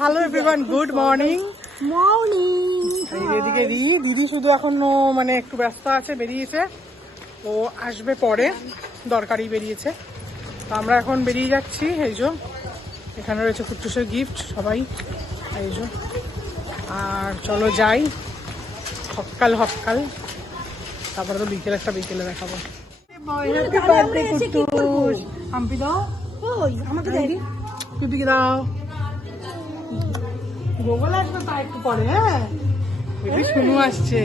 Hello everyone good morning morning এদিকে রি দিদি শুধু এখনও মানে একটু ব্যস্ত আছে বেরিয়েছে। ও আসবে পরে দরকারি বেরিয়েছে। তো আমরা এখন বেরিয়ে যাচ্ছি এই যে। এখানে রয়েছে কুট্টুসের গিফট সবাই। এই যে। আর চলো যাই। হকাল হকাল তারপরে তো বিকেল একটা বিকেলে দেখাবো। আমাকে দাও। গোগল আসবে তা একটু পরে হ্যাঁ? শুনু আসছে।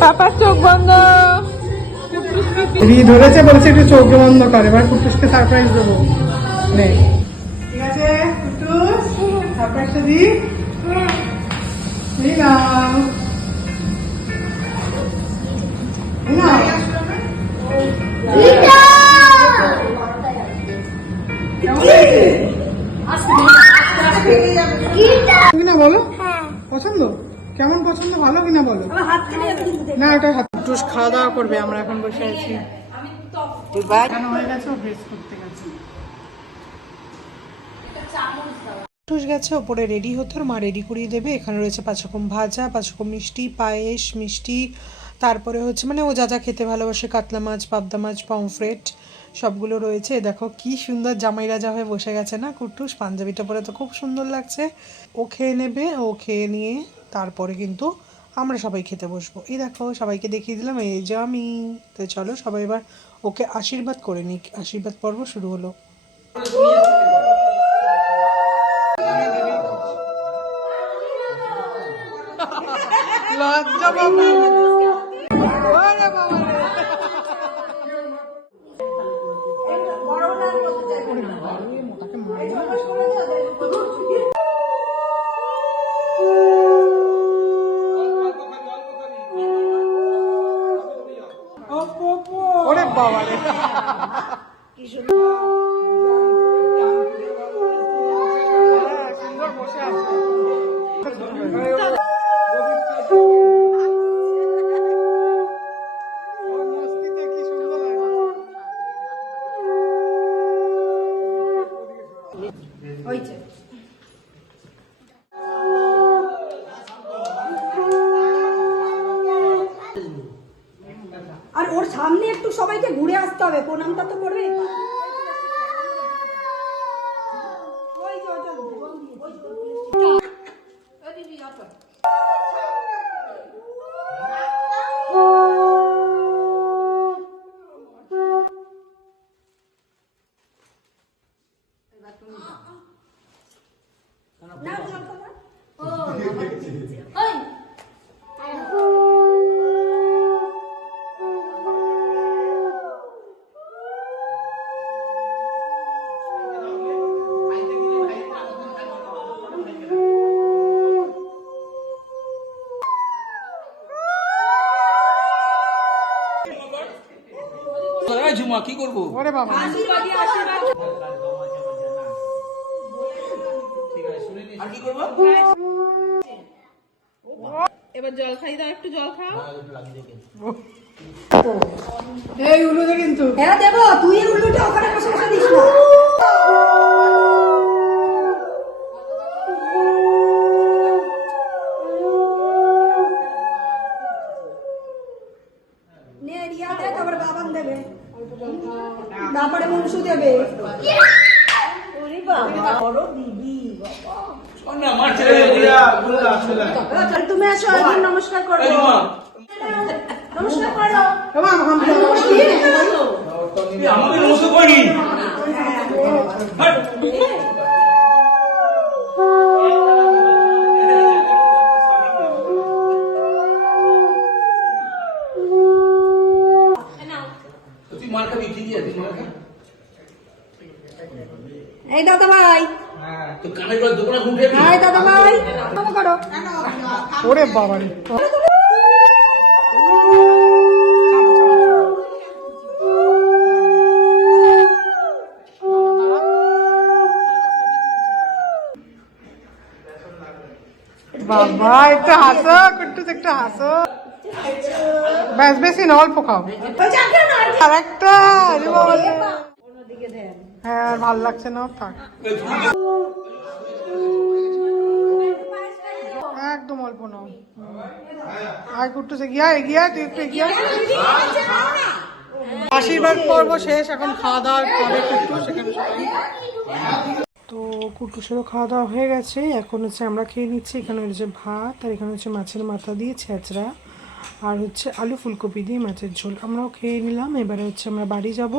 পাপার চোখ বন্ধ। রি ধরেছে বলেছে একটু চোখ বন্ধ করে এবার কুটুসকে সারপ্রাইজ দেবো। নে। ঠিক আছে কুটুস? সারপ্রাইজটা দি। এই কিনা বলো? পছন্দ? কেমন পছন্দ? ভালো কিনা বলো? না ওটা হাত টুস খাওয়া দাওয়া করবে আমরা এখন বসে আছি। হয়ে গেছে? ও ড্রেস করতে গেছে। টুস গেছে ওপরে রেডি হতে ওর মা রেডি করিয়ে দেবে। এখানে রয়েছে পাঁচ রকম ভাজা পাঁচ রকম মিষ্টি পায়েস মিষ্টি। তারপরে হচ্ছে মানে ও যা যা খেতে ভালোবাসে কাতলা মাছ পাবদা মাছ পমফ্রেট সবগুলো রয়েছে। দেখো কি সুন্দর জামাই রাজা হয়ে বসে গেছে না কুট্টুস পাঞ্জাবিটা পরে তো খুব সুন্দর লাগছে। ও খেয়ে নেবে, ও খেয়ে নিয়ে তারপরে কিন্তু আমরা সবাই খেতে বসবো। এই দেখো, সবাইকে দেখিয়ে দিলাম, এই যে আমি। তো চলো সবাই এবার ওকে আশীর্বাদ করে নিক। আশীর্বাদ পর্ব শুরু হলো। লজ্জা বাবু। আর ওর সামনে একটু সবাইকে ঘুরে আসতে হবে। প্রণামটা তো করবে? ওই যে, ওই যে, ঝুমা কি করব? ওরে বাবা। আর কি করব? এবার জল খাই দাও একটু জল খাও। এই উলুদে কিন্তু। হ্যাঁ দেবো তুই উল্লুটা ওখানে বসে বসে দিস নে রিয়া দে তারপরে বাবান দেবে তারপরে মনসু দেবে ওরে বাবা বড় দিদি শোন না মার ছেড়ে দে দিয়া আর তুমি আসো একদিন নমস্কার করো নমস্কার করো আমাকে নমস্কার করি এই দাদা ভাই। হাই দাদা ভাই করো। ওরে বাবা বাবা একটু হাসো কুট্টুস একটু হাসো। ব্যাস বেশি না অল্প খাও। আর একটা। হ্যাঁ আর লাগছে না, থাক। গল্প নাও। আয় কুট্টুসে গিয়া, এগিয়া তুই একটু এগিয়া আশীর্বাদ পর্ব শেষ, এখন খাওয়া দাওয়া খাবে কুট্টু সেখানে। তো খাওয়া দাওয়া হয়ে গেছে। এখন হচ্ছে আমরা খেয়ে নিচ্ছি, এখানে হচ্ছে ভাত, আর এখানে হচ্ছে মাছের মাথা দিয়ে ছেঁচড়া, আর হচ্ছে আলু ফুলকপি দিয়ে মাছের ঝোল। আমরাও খেয়ে নিলাম, এবারে হচ্ছে আমরা বাড়ি যাব।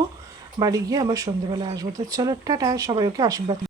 বাড়ি গিয়ে আবার সন্ধেবেলা আসব তো চলো টাটা সবাই ওকে আশীর্বাদ